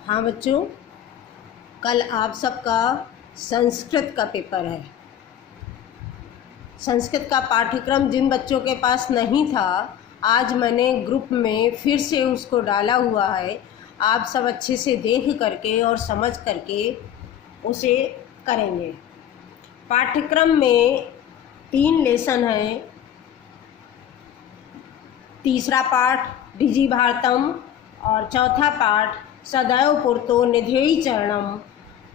हाँ बच्चों, कल आप सबका संस्कृत का पेपर है। संस्कृत का पाठ्यक्रम जिन बच्चों के पास नहीं था, आज मैंने ग्रुप में फिर से उसको डाला हुआ है। आप सब अच्छे से देख करके और समझ करके उसे करेंगे। पाठ्यक्रम में 3 लेसन हैं। तीसरा पाठ डिजी भारतम और चौथा पाठ सदैव पुरतो निधेयी चरणम,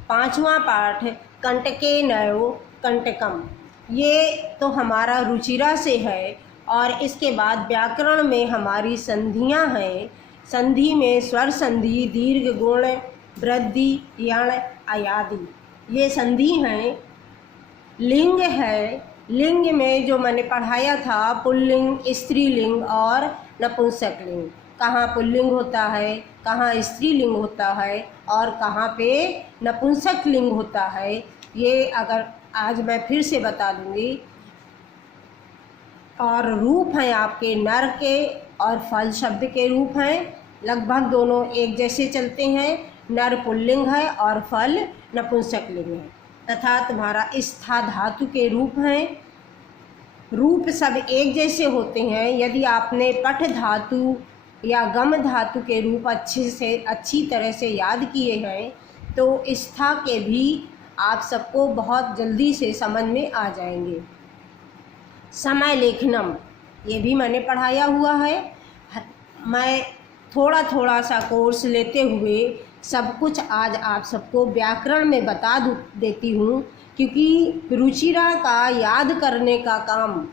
5वां पाठ कंटके नयो कंटकम। ये तो हमारा रुचिरा से है। और इसके बाद व्याकरण में हमारी संधियां हैं। संधि में स्वर संधि, दीर्घ, गुण, वृद्धि, यण, अयादि, ये संधि हैं। लिंग है। लिंग में जो मैंने पढ़ाया था, पुल्लिंग, स्त्रीलिंग और नपुंसकलिंग। कहाँ पुल्लिंग होता है, कहाँ स्त्रीलिंग होता है और कहाँ पे नपुंसकलिंग होता है, ये अगर आज मैं फिर से बता दूंगी। और रूप हैं आपके नर के और फल शब्द के रूप हैं। लगभग दोनों एक जैसे चलते हैं। नर पुल्लिंग है और फल नपुंसकलिंग है। तथा तुम्हारा स्था धातु के रूप हैं। रूप सब एक जैसे होते हैं। यदि आपने पठ धातु या गम धातु के रूप अच्छी तरह से याद किए हैं तो स्था के भी आप सबको बहुत जल्दी से समझ में आ जाएंगे। समय लेखनम, ये भी मैंने पढ़ाया हुआ है। मैं थोड़ा थोड़ा सा कोर्स लेते हुए सब कुछ आज आप सबको व्याकरण में बता देती हूँ, क्योंकि रुचिरा का याद करने का काम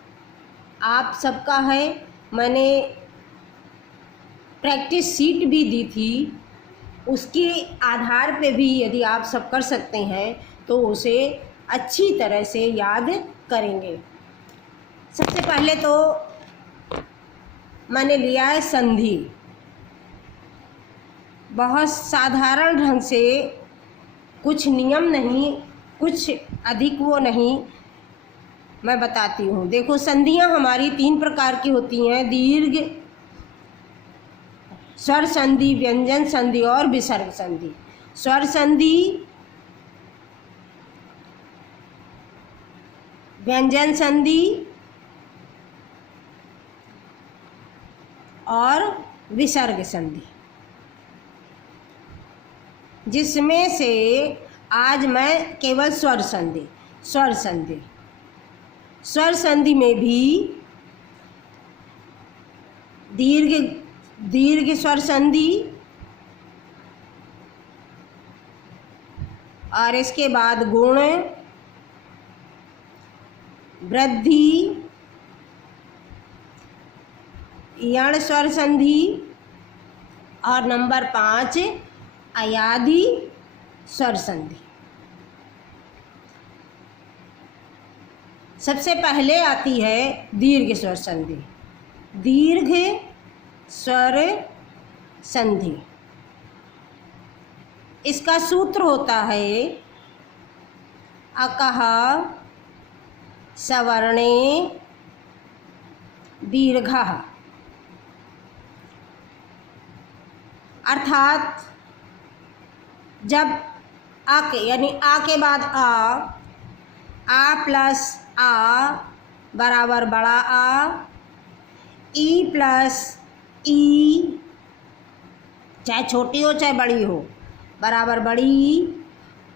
आप सबका है। मैंने प्रैक्टिस सीट भी दी थी, उसके आधार पे भी यदि आप सब कर सकते हैं तो उसे अच्छी तरह से याद करेंगे। सबसे पहले तो मैंने लिया है संधि। बहुत साधारण ढंग से, कुछ नियम नहीं, कुछ अधिक वो नहीं, मैं बताती हूँ। देखो, संधियाँ हमारी 3 प्रकार की होती हैं। दीर्घ, स्वर संधि, व्यंजन संधि और विसर्ग संधि। स्वर संधि, व्यंजन संधि और विसर्ग संधि, जिसमें से आज मैं केवल स्वर संधि में भी दीर्घ स्वर संधि और इसके बाद गुण, वृद्धि, यण स्वर संधि और नंबर 5 अयादि स्वर संधि। सबसे पहले आती है दीर्घ स्वर संधि। दीर्घ स्वर संधि, इसका सूत्र होता है अकः सवर्णे दीर्घः। अर्थात जब अक यानी आ के बाद आ प्लस आ बराबर बड़ा आ, ई प्लस ई, चाहे छोटी हो चाहे बड़ी हो, बराबर बड़ी,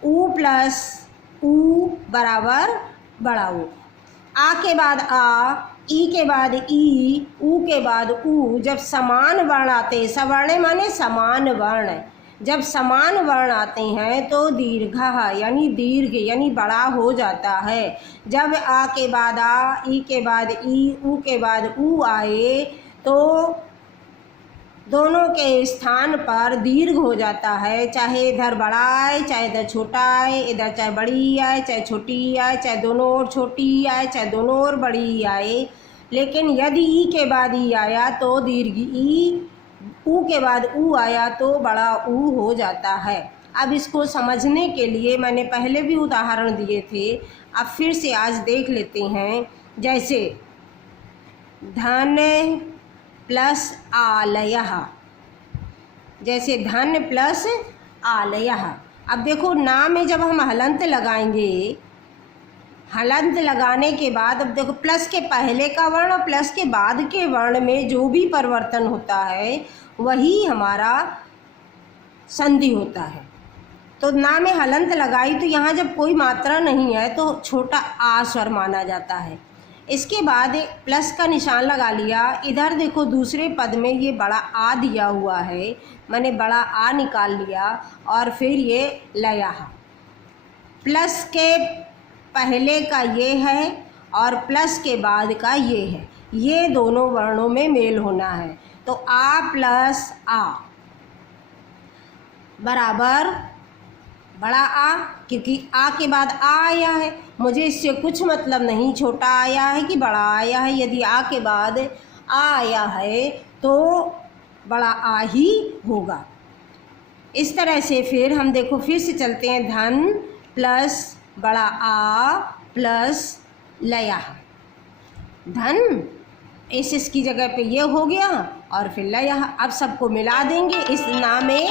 ऊ प्लस ऊ बराबर बड़ा ऊ। आ के बाद आ, ई के बाद ई, ऊ के बाद ऊ। जब समान वर्ण आते, सवर्ण माने समान वर्ण, जब समान वर्ण आते हैं तो दीर्घ यानी दीर्घ यानी बड़ा हो जाता है। जब आ के बाद आ, ई के बाद ई, ऊ के बाद ऊ आए तो दोनों के स्थान पर दीर्घ हो जाता है। चाहे इधर बड़ा आए चाहे इधर छोटा आए, इधर चाहे बड़ी आए चाहे छोटी आए, चाहे दोनों ओर छोटी आए चाहे दोनों ओर बड़ी आए। लेकिन यदि ई के बाद ई आया तो दीर्घ ई, ऊ के बाद ऊ आया तो बड़ा ऊ हो जाता है। अब इसको समझने के लिए मैंने पहले भी उदाहरण दिए थे, अब फिर से आज देख लेते हैं। जैसे धन प्लस आलयः, जैसे धन प्लस आलयः। अब देखो ना में जब हम हलंत लगाएंगे, हलंत लगाने के बाद अब देखो प्लस के पहले का वर्ण और प्लस के बाद के वर्ण में जो भी परिवर्तन होता है वही हमारा संधि होता है। तो ना में हलंत लगाई तो यहाँ जब कोई मात्रा नहीं है तो छोटा आ स्वर माना जाता है। इसके बाद एक प्लस का निशान लगा लिया। इधर देखो दूसरे पद में ये बड़ा आ दिया हुआ है, मैंने बड़ा आ निकाल लिया और फिर ये लयः। प्लस के पहले का ये है और प्लस के बाद का ये है, ये दोनों वर्णों में मेल होना है। तो आ प्लस आ बराबर बड़ा आ, क्योंकि आ के बाद आ आया है, मुझे इससे कुछ मतलब नहीं छोटा आया है कि बड़ा आया है। यदि आ के बाद आ आया है तो बड़ा आ ही होगा। इस तरह से फिर हम देखो फिर से चलते हैं। धन प्लस बड़ा आ प्लस लयः। धन इस की जगह पे ये हो गया और फिर लयः। अब सबको मिला देंगे। इस ना में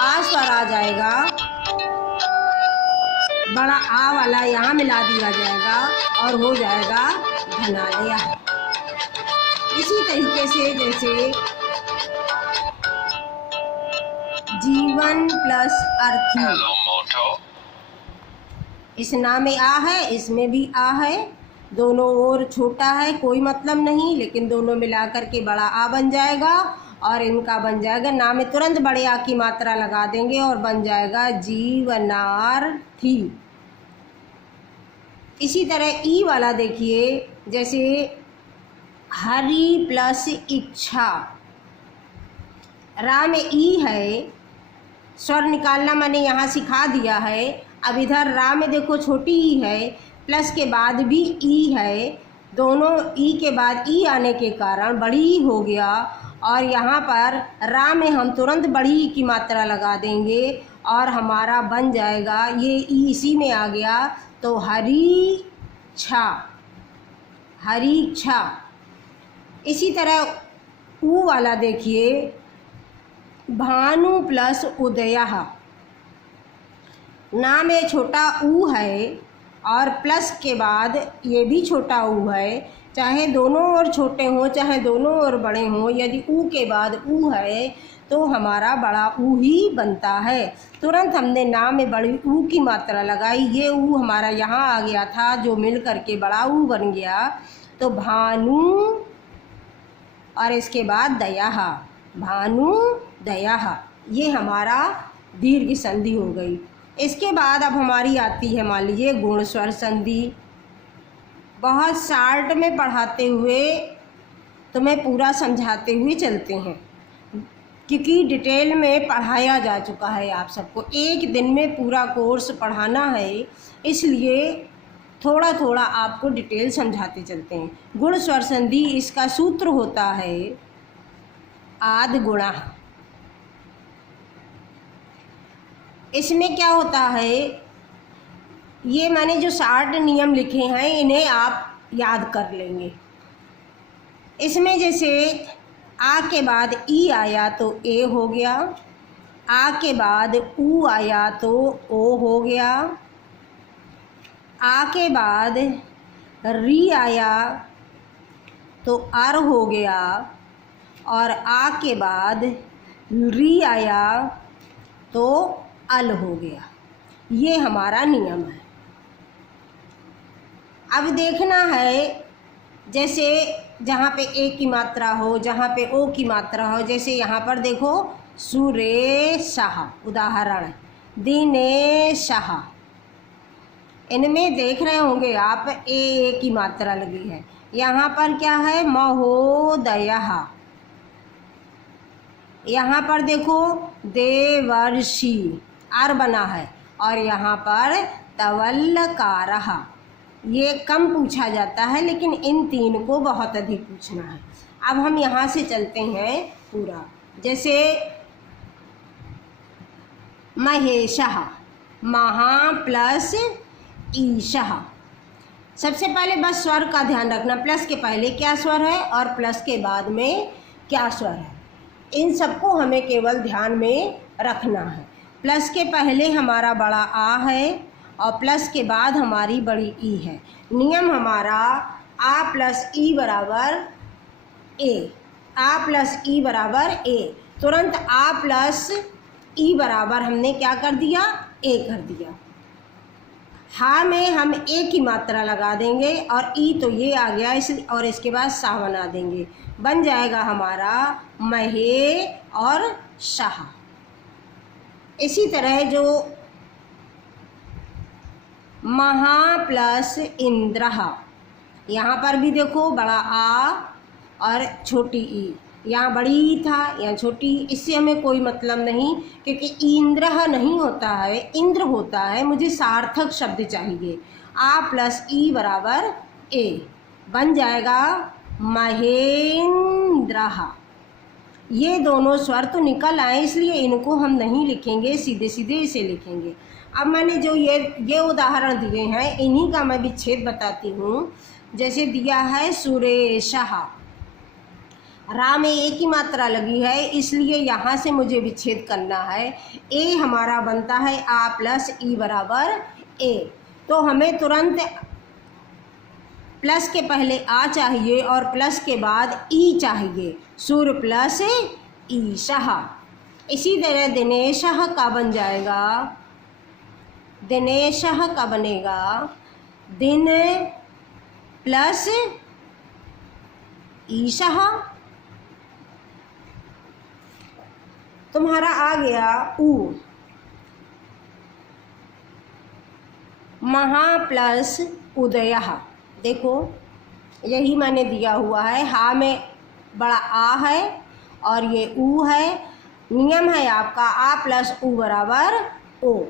आ स्वर आ जाएगा, बड़ा आ वाला यहाँ मिला दिया जाएगा और हो जाएगा धनालयः। इसी तरीके से जैसे जीवन प्लस अर्थी, इस ना में आ है, इसमें भी आ है, दोनों ओर छोटा है कोई मतलब नहीं, लेकिन दोनों मिलाकर के बड़ा आ बन जाएगा और इनका बन जाएगा ना में तुरंत बड़े आ की मात्रा लगा देंगे और बन जाएगा जीवनार्थी। इसी तरह ई वाला देखिए, जैसे हरि प्लस इच्छा, रा में ई है, स्वर निकालना मैंने यहाँ सिखा दिया है। अब इधर रा में देखो छोटी ई है, प्लस के बाद भी ई है, दोनों ई के बाद ई आने के कारण बड़ी ई हो गया और यहाँ पर रा में हम तुरंत बड़ी ई की मात्रा लगा देंगे और हमारा बन जाएगा, ये ई इसी में आ गया तो हरी छा, हरी छा। इसी तरह ऊ वाला देखिए, भानु प्लस उदयः, ना में छोटा ऊ है और प्लस के बाद ये भी छोटा ऊ है, चाहे दोनों ओर छोटे हों चाहे दोनों ओर बड़े हों, यदि ऊ के बाद ऊ है तो हमारा बड़ा ऊ ही बनता है। तुरंत हमने ना में बड़ी ऊ की मात्रा लगाई, ये ऊ हमारा यहाँ आ गया था जो मिल करके बड़ा ऊ बन गया। तो भानु और इसके बाद दयः, भानु दयः, ये हमारा दीर्घ संधि हो गई। इसके बाद अब हमारी आती है मान लीजिए गुण स्वर संधि। बहुत शार्ट में पढ़ाते हुए तुम्हें पूरा समझाते हुए चलते हैं, क्योंकि डिटेल में पढ़ाया जा चुका है आप सबको। एक दिन में पूरा कोर्स पढ़ाना है, इसलिए थोड़ा थोड़ा आपको डिटेल समझाते चलते हैं। गुण स्वर संधि, इसका सूत्र होता है आदि गुणा। इसमें क्या होता है, ये मैंने जो 60 नियम लिखे हैं इन्हें आप याद कर लेंगे। इसमें जैसे आ के बाद ई आया तो ए हो गया, आ के बाद ऊ आया तो ओ हो गया, आ के बाद री आया तो अर हो गया और आ के बाद री आया तो अल हो गया। ये हमारा नियम है। अब देखना है जैसे जहाँ पे ए की मात्रा हो, जहाँ पे ओ की मात्रा हो, जैसे यहाँ पर देखो सुरेशः उदाहरण, दिनेशः, इनमें देख रहे होंगे आप ए की मात्रा लगी है। यहाँ पर क्या है, महोदयः, यहाँ पर देखो देवर्षि आर बना है और यहाँ पर तवल्लकारः। ये कम पूछा जाता है लेकिन इन तीन को बहुत अधिक पूछना है। अब हम यहाँ से चलते हैं पूरा, जैसे महेशः, महा प्लस ईशः। सबसे पहले बस स्वर का ध्यान रखना, प्लस के पहले क्या स्वर है और प्लस के बाद में क्या स्वर है। इन सबको हमें केवल ध्यान में रखना है। प्लस के पहले हमारा बड़ा आ है और प्लस के बाद हमारी बड़ी ई है। नियम हमारा आ प्लस ई बराबर ए, आ प्लस ई बराबर ए। तुरंत आ प्लस ई बराबर हमने क्या कर दिया, ए कर दिया। हा में हम ए की मात्रा लगा देंगे और ई तो ये आ गया इसलिए, और इसके बाद सा बना देंगे, बन जाएगा हमारा महे और शाह। इसी तरह जो महा प्लस इंद्रहा, यहाँ पर भी देखो बड़ा आ और छोटी ई, यहाँ बड़ी ई था यहाँ छोटी, इससे हमें कोई मतलब नहीं, क्योंकि इंद्र नहीं होता है, इंद्र होता है। मुझे सार्थक शब्द चाहिए। आ प्लस ई बराबर ए, बन जाएगा महेंद्रहा। ये दोनों स्वर तो निकल आए, इसलिए इनको हम नहीं लिखेंगे, सीधे सीधे इसे लिखेंगे। अब मैंने जो ये उदाहरण दिए हैं, इन्हीं का मैं विच्छेद बताती हूँ। जैसे दिया है सुरेशः, रा में ए की मात्रा लगी है, इसलिए यहाँ से मुझे विच्छेद करना है। ए हमारा बनता है आ प्लस ई बराबर ए, तो हमें तुरंत प्लस के पहले आ चाहिए और प्लस के बाद ई चाहिए। सुर प्लस ईशः। इसी तरह दिनेशः का बन जाएगा, दिनेशः का बनेगा दिन प्लस ईशः। तुम्हारा आ गया ऊ, महा प्लस उदयः। देखो यही मैंने दिया हुआ है, हा में बड़ा आ है और ये ऊ है। नियम है आपका आ प्लस ऊ बराबर ओ,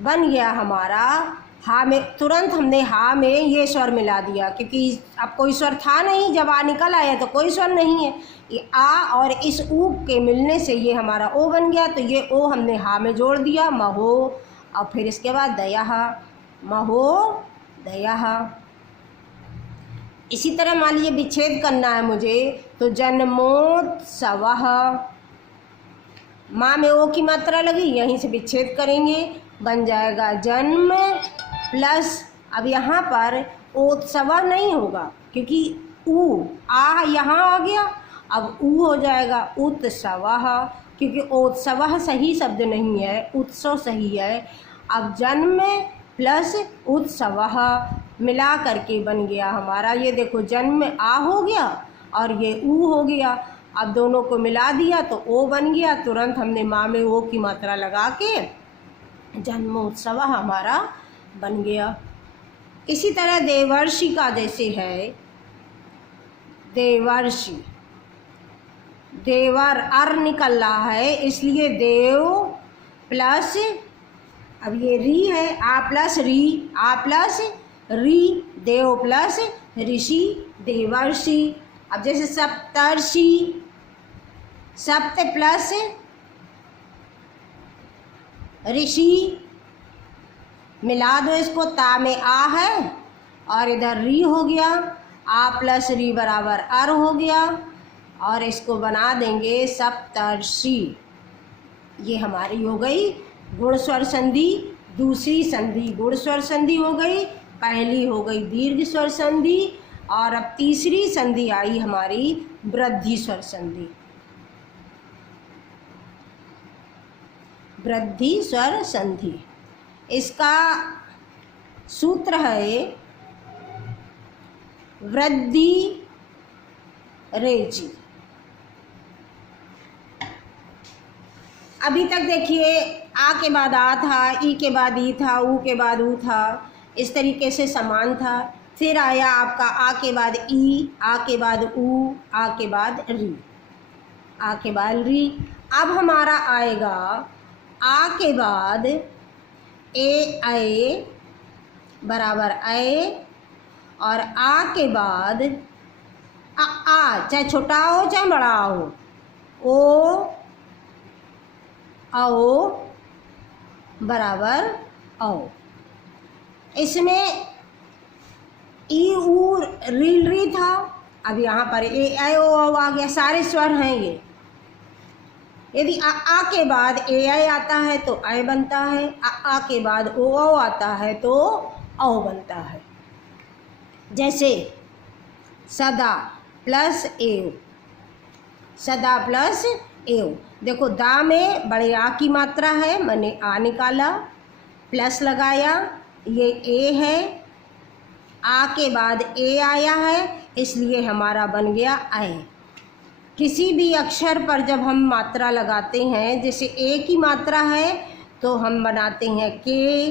बन गया हमारा हा में। तुरंत हमने हा में ये स्वर मिला दिया, क्योंकि अब कोई स्वर था नहीं, जब आ निकल आया तो कोई स्वर नहीं है। ये आ और इस ऊ के मिलने से ये हमारा ओ बन गया, तो ये ओ हमने हा में जोड़ दिया, महो। और फिर इसके बाद दयः, महो दयः। इसी तरह मान लीजिए विच्छेद करना है मुझे, तो जन्मोत्सवः, माँ में ओ की मात्रा लगी, यहीं से विच्छेद करेंगे, बन जाएगा जन्म प्लस, अब यहाँ पर उत्सव नहीं होगा क्योंकि ऊ आ यहाँ आ गया, अब ऊ हो जाएगा उत्सवः, क्योंकि उत्सवः सही शब्द नहीं है, उत्सव सही है। अब जन्म प्लस उत्सवः मिला करके बन गया हमारा, ये देखो जन्म आ हो गया और ये ऊ हो गया। अब दोनों को मिला दिया तो ओ बन गया, तुरंत हमने माँ में ओ की मात्रा लगा के जन्मोत्सव हमारा बन गया। इसी तरह देवर्षि का जैसे है, देवर्षि, देवर अर निकल रहा है, इसलिए देव प्लस, अब ये री है, आ प्लस री, आ प्लस री, देव प्लस ऋषि, देवर्षि। अब जैसे सप्तर्षि, सप्त प्लस ऋषि, मिला दो इसको, ता में आ है और इधर री हो गया, आ प्लस री बराबर अर हो गया, और इसको बना देंगे सप्तर्षि। ये हमारी हो गई गुण स्वर संधि, दूसरी संधि गुण स्वर संधि हो गई, पहली हो गई दीर्घ स्वर संधि, और अब तीसरी संधि आई हमारी वृद्धि स्वर संधि, वृद्धि स्वर संधि। इसका सूत्र है वृद्धि रेजी। अभी तक देखिए आ के बाद आ था, ई के बाद ई था, ऊ के बाद ऊ था, इस तरीके से समान था। फिर आया आपका आ के बाद ई, आ के बाद ऊ, आ के बाद री, आ के बाद री। अब हमारा आएगा आ के बाद ए बराबर ए, और आ के बाद आ चाहे छोटा हो चाहे बड़ा हो, ओ आओ बराबर आओ। इसमें ई ऊ री री था, अब यहाँ पर ए ओ आ गया, सारे स्वर हैं ये, यदि आ के बाद ai आता है तो I बनता है, आ के बाद ओ आता है तो औ बनता है। जैसे सदा प्लस एव, सदा प्लस एव। देखो दा में बड़े आ की मात्रा है, मैंने आ निकाला, प्लस लगाया, ये ए है, आ के बाद ए आया है, इसलिए हमारा बन गया आई। किसी भी अक्षर पर जब हम मात्रा लगाते हैं, जैसे ए की मात्रा है तो हम बनाते हैं के,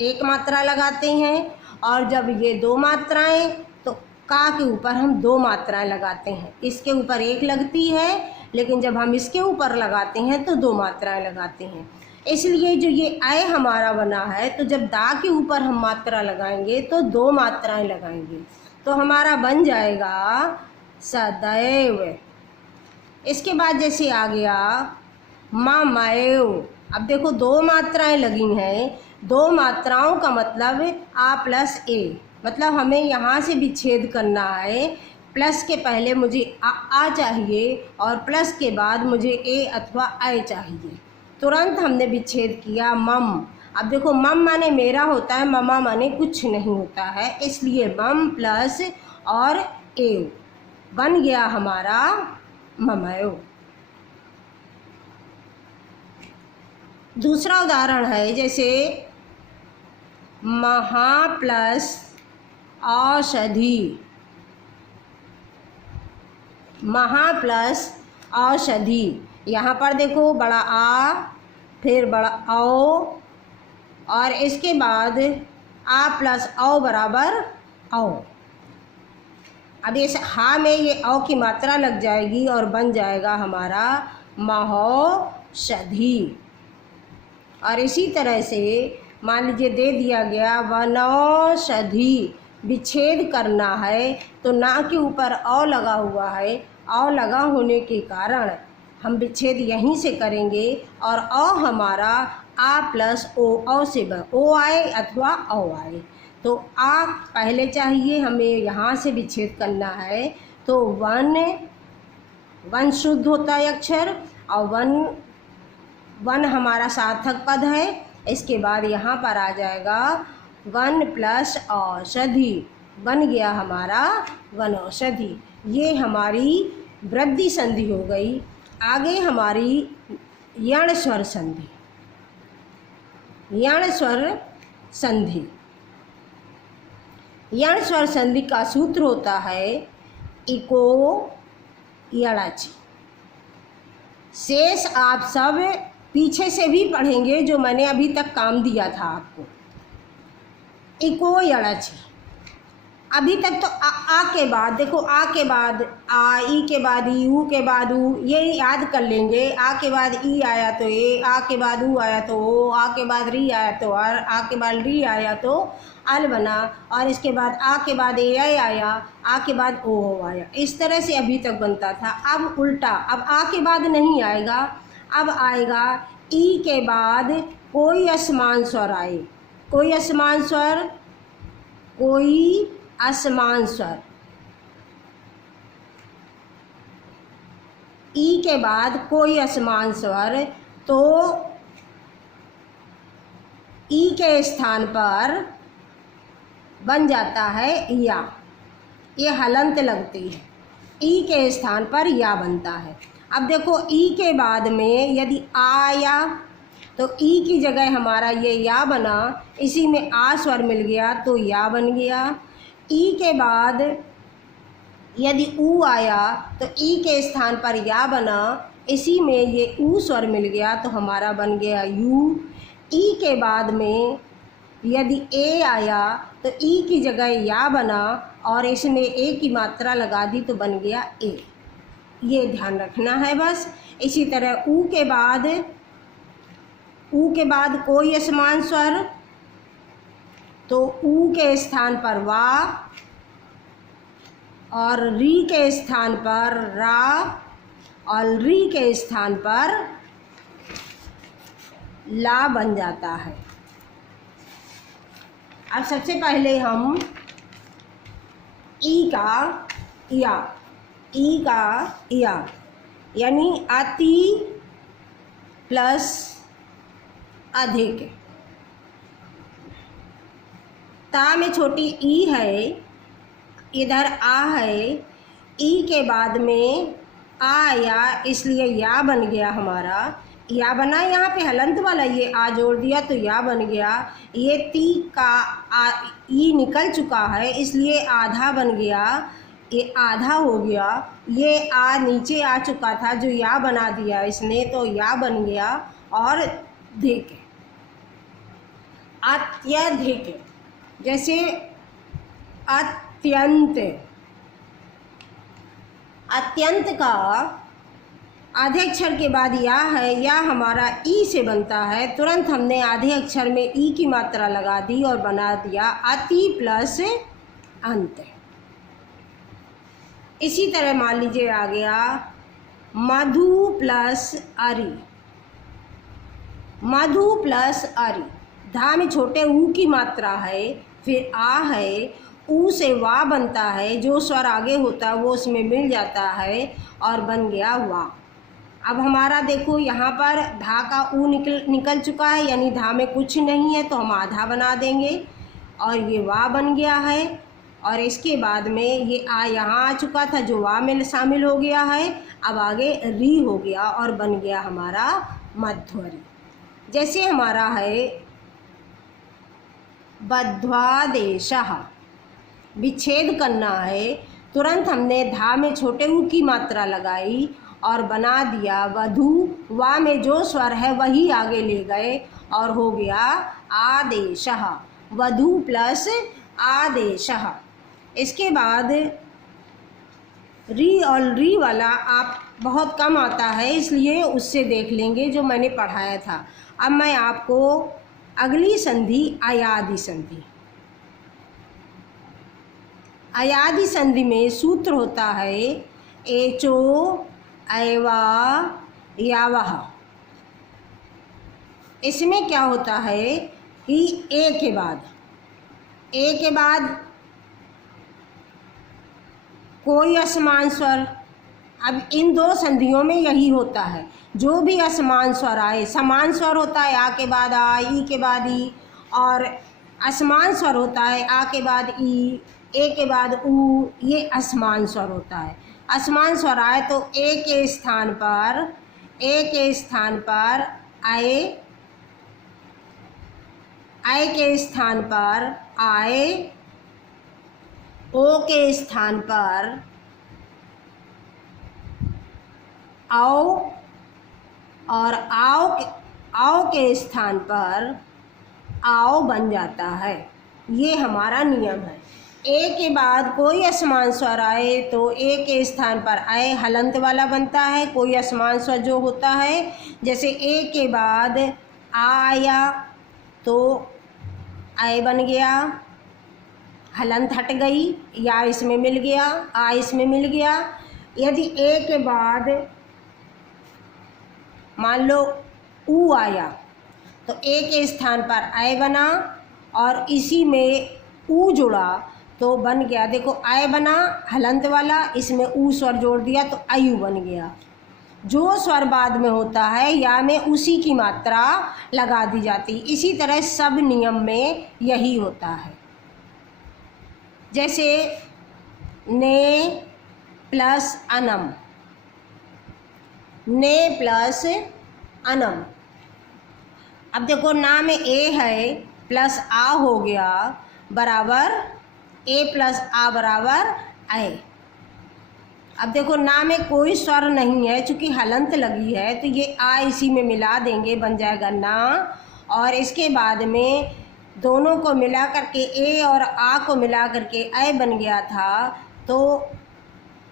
एक मात्रा लगाते हैं, और जब ये दो मात्राएं तो का के ऊपर हम दो मात्राएं लगाते हैं। इसके ऊपर एक लगती है, लेकिन जब हम इसके ऊपर लगाते हैं तो दो मात्राएं लगाते हैं। इसलिए जो ये अय हमारा बना है, तो जब दा के ऊपर हम मात्रा लगाएंगे तो दो मात्राएं लगाएंगे, तो हमारा बन जाएगा सदैव। इसके बाद जैसे आ गया ममैव। अब देखो दो मात्राएं लगी हैं, दो मात्राओं का मतलब आ प्लस ए, मतलब हमें यहाँ से विच्छेद करना है। प्लस के पहले मुझे आ चाहिए और प्लस के बाद मुझे ए अथवा आई चाहिए। तुरंत हमने विच्छेद किया मम। अब देखो मम माने मेरा होता है, ममा माने कुछ नहीं होता है, इसलिए मम प्लस और एव बन गया हमारा ममैव। दूसरा उदाहरण है, जैसे महा प्लस औषधि, महा प्लस औषधि। यहाँ पर देखो बड़ा आ, फिर बड़ा औ, और इसके बाद आ प्लस औ बराबर औ। अब इस हा में ये औ की मात्रा लग जाएगी और बन जाएगा हमारा महौषधि। और इसी तरह से मान लीजिए दे दिया गया वनौषधि, विच्छेद करना है तो ना के ऊपर औ लगा हुआ है, औ लगा होने के कारण हम विच्छेद यहीं से करेंगे और औ हमारा आ प्लस ओ, औ से ओ आए अथवा औ आए। तो आ पहले चाहिए, हमें यहाँ से विच्छेद करना है, तो वन शुद्ध होता है अक्षर, और वन हमारा सार्थक पद है। इसके बाद यहाँ पर आ जाएगा वन प्लस औषधि, बन गया हमारा वनौषधि। ये हमारी वृद्धि संधि हो गई। आगे हमारी यण स्वर संधि। यण स्वर संधि, यण स्वर संधि का सूत्र होता है इको यणाची। शेष आप सब पीछे से भी पढ़ेंगे, जो मैंने अभी तक काम दिया था आपको। इको यणाची, अभी तक तो आ के बाद देखो, आ के बाद आ, ई के बाद ई, ऊ के बाद ऊ, ये याद कर लेंगे। आ के बाद ई आया तो ए, आ के बाद ऊ आया तो ओ, आ के बाद री आया तो अर, आ के बाद री आया तो अल बना, और इसके बाद आ के बाद ए आई आया, आ के बाद ओ आया। इस तरह से अभी तक बनता था। अब उल्टा, अब आ के बाद नहीं आएगा, अब आएगा ई के बाद कोई असमान स्वर आए, कोई असमान स्वर, कोई असमान स्वर। ई के बाद कोई असमान स्वर, तो ई के स्थान पर बन जाता है या, ये हलंत लगती है, ई के स्थान पर या बनता है। अब देखो ई के बाद में यदि आ आया तो ई की जगह हमारा ये या बना, इसी में आ स्वर मिल गया तो या बन गया। ई के बाद यदि ऊ आया तो ई के स्थान पर या बना, इसी में ये ऊ स्वर मिल गया तो हमारा बन गया यू। ई के बाद में यदि ए आया तो ई की जगह या बना और इसमें ए की मात्रा लगा दी तो बन गया ए। ये ध्यान रखना है बस। इसी तरह ऊ के बाद कोई असमान स्वर, तो ऊ के स्थान पर वा, और री के स्थान पर रा, और री के स्थान पर ला बन जाता है। अब सबसे पहले हम ई का या, ई का या, यानी अति प्लस अधिक। ता में छोटी ई है, इधर आ है, ई के बाद में आ आया, इसलिए या बन गया हमारा। या बना यहाँ पे हलंत वाला, ये आ जोड़ दिया तो या बन गया। ये ती का ई निकल चुका है, इसलिए आधा बन गया, ये आधा हो गया। ये आ नीचे आ चुका था जो या बना दिया इसने, तो या बन गया। और धिक, अत्यधिक, जैसे अत्यंत। अत्यंत का आधे अक्षर के बाद या है, या हमारा ई से बनता है। तुरंत हमने आधे अक्षर में ई की मात्रा लगा दी और बना दिया अति प्लस अंत। इसी तरह मान लीजिए आ गया मधु प्लस अरि। मधु प्लस अरि, धा में छोटे ऊ की मात्रा है, फिर आ है, ऊ से वा बनता है, जो स्वर आगे होता है वो उसमें मिल जाता है और बन गया वा। अब हमारा देखो यहाँ पर धा का ऊ निकल चुका है, यानी धा में कुछ नहीं है, तो हम आधा बना देंगे और ये वा बन गया है। और इसके बाद में ये आ यहाँ आ चुका था जो वा में शामिल हो गया है। अब आगे री हो गया और बन गया हमारा मध्वरी। जैसे हमारा है बध्वादेशः, विच्छेद करना है, तुरंत हमने धा में छोटे ऊ की मात्रा लगाई और बना दिया वधु। वा में जो स्वर है वही आगे ले गए और हो गया आदेशः, वधु प्लस आदेशः। इसके बाद री और री वाला आप बहुत कम आता है, इसलिए उससे देख लेंगे जो मैंने पढ़ाया था। अब मैं आपको अगली संधि अयादि संधि। अयादि संधि में सूत्र होता है एचो ऐवा यावः। इसमें क्या होता है कि ए के बाद कोई असमान स्वर। अब इन दो संधियों में यही होता है, जो भी असमान स्वर आए, समान स्वर होता है आ के बाद आ, ई के बाद ई, और असमान स्वर होता है आ के बाद ई, ए के बाद ऊ, ये असमान स्वर होता है। असमान स्वर आए तो ए के स्थान पर आए, आए के स्थान पर आए, ओ के स्थान पर आओ, और आओ के स्थान पर आओ बन जाता है। ये हमारा नियम है। ए के बाद कोई असमान स्वर आए तो ए के स्थान पर आए हलंत वाला बनता है। कोई असमान स्वर जो होता है, जैसे ए के बाद आ आया तो आए बन गया, हलंत हट गई, या इसमें मिल गया, आ इसमें मिल गया। यदि ए के बाद मान लो ऊ आया तो ए के स्थान पर आय बना और इसी में ऊ जुड़ा तो बन गया, देखो आय बना हलंत वाला, इसमें ऊ स्वर जोड़ दिया तो आयु बन गया। जो स्वर बाद में होता है या में उसी की मात्रा लगा दी जाती। इसी तरह सब नियम में यही होता है। जैसे ने प्लस अनम, ने प्लस अनम। अब देखो ना में ए है प्लस आ हो गया बराबर ए प्लस आ बराबर आए। अब देखो ना में कोई स्वर नहीं है, चूँकि हलंत लगी है तो ये आ इसी में मिला देंगे, बन जाएगा ना। और इसके बाद में दोनों को मिला करके ए और आ को मिला करके ऐ बन गया था, तो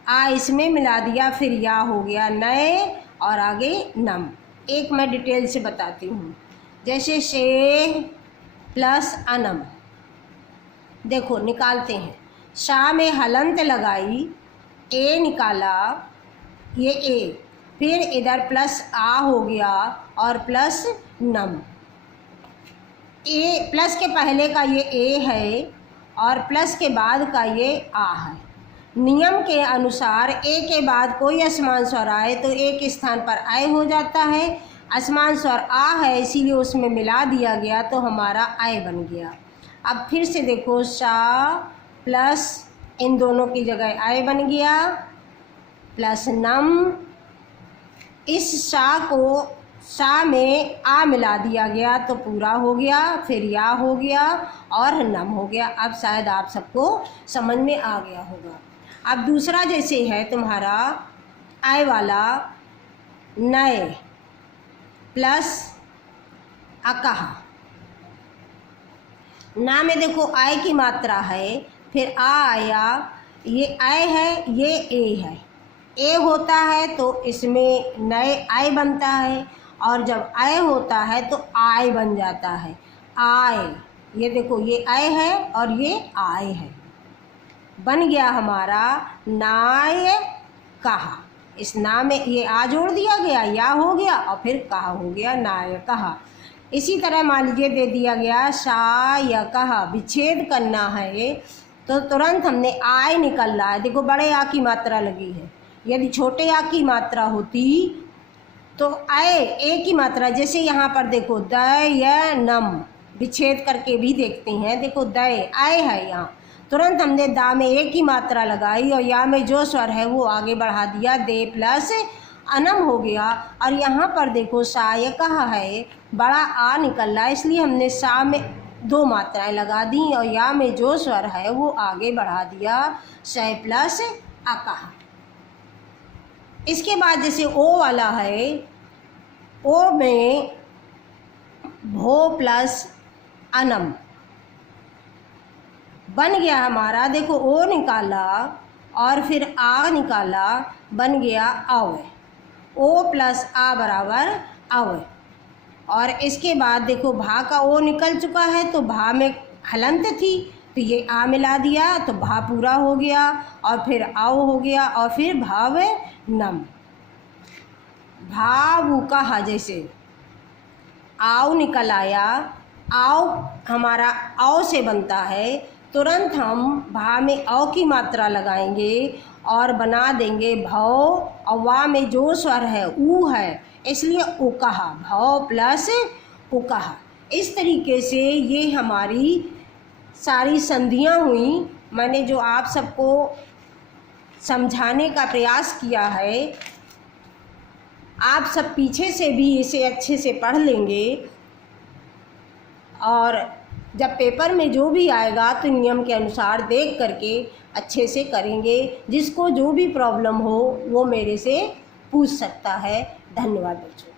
आ इसमें मिला दिया, फिर या हो गया नए और आगे नम। एक मैं डिटेल से बताती हूँ। जैसे शे प्लस अनम, देखो निकालते हैं। शा में हलंत लगाई, ए निकाला, ये ए, फिर इधर प्लस आ हो गया और प्लस नम। ए प्लस के पहले का ये ए है और प्लस के बाद का ये आ है। नियम के अनुसार ए के बाद कोई असमान स्वर आए तो ए के स्थान पर आय हो जाता है, असमान स्वर आ है इसीलिए उसमें मिला दिया गया तो हमारा आय बन गया। अब फिर से देखो सा प्लस इन दोनों की जगह आय बन गया प्लस नम, इस सा में आ मिला दिया गया तो पूरा हो गया, फिर या हो गया और नम हो गया। अब शायद आप सबको समझ में आ गया होगा। अब दूसरा जैसे है तुम्हारा आय वाला नए प्लस अकहा, ना में देखो आय की मात्रा है, फिर आ आया, ये आय है ये ए है, ए होता है तो इसमें नए आय बनता है और जब आय होता है तो आय बन जाता है। आय, ये देखो ये आय है और ये आय है, बन गया हमारा नाय कहा। इस ना में ये आ जोड़ दिया गया, या हो गया और फिर कहा हो गया नाय कहा। इसी तरह मान लीजिए दे दिया गया शा या कहा, विच्छेद करना है तो तुरंत हमने आय निकल रहा है, देखो बड़े आ की मात्रा लगी है, यदि छोटे आ की मात्रा होती तो आय ए की मात्रा, जैसे यहाँ पर देखो द या नम, विच्छेद करके भी देखते हैं, देखो दय आय है, यहाँ तुरंत हमने दा में ए की मात्रा लगाई और या में जो स्वर है वो आगे बढ़ा दिया, दे प्लस अनम हो गया। और यहाँ पर देखो सा या कहा है, बड़ा आ निकल रहा है इसलिए हमने सा में दो मात्राएं लगा दी और या में जो स्वर है वो आगे बढ़ा दिया, स प्लस अकहा। इसके बाद जैसे ओ वाला है, ओ में भो प्लस अनम बन गया हमारा, देखो ओ निकाला और फिर आ निकाला, बन गया अव, ओ प्लस आ बराबर अव। और इसके बाद देखो भा का ओ निकल चुका है तो भा में हलंत थी तो ये आ मिला दिया तो भा पूरा हो गया और फिर आओ हो गया और फिर भाव नम। भावु कहा, जैसे आओ निकल आया, आओ हमारा औ से बनता है, तुरंत हम भा में औ की मात्रा लगाएंगे और बना देंगे भव, और वा में जो स्वर है ऊ है इसलिए उकहा, भव प्लस उकहा। इस तरीके से ये हमारी सारी संधियाँ हुई। मैंने जो आप सबको समझाने का प्रयास किया है, आप सब पीछे से भी इसे अच्छे से पढ़ लेंगे और जब पेपर में जो भी आएगा तो नियम के अनुसार देख करके अच्छे से करेंगे। जिसको जो भी प्रॉब्लम हो वो मेरे से पूछ सकता है। धन्यवाद बच्चों।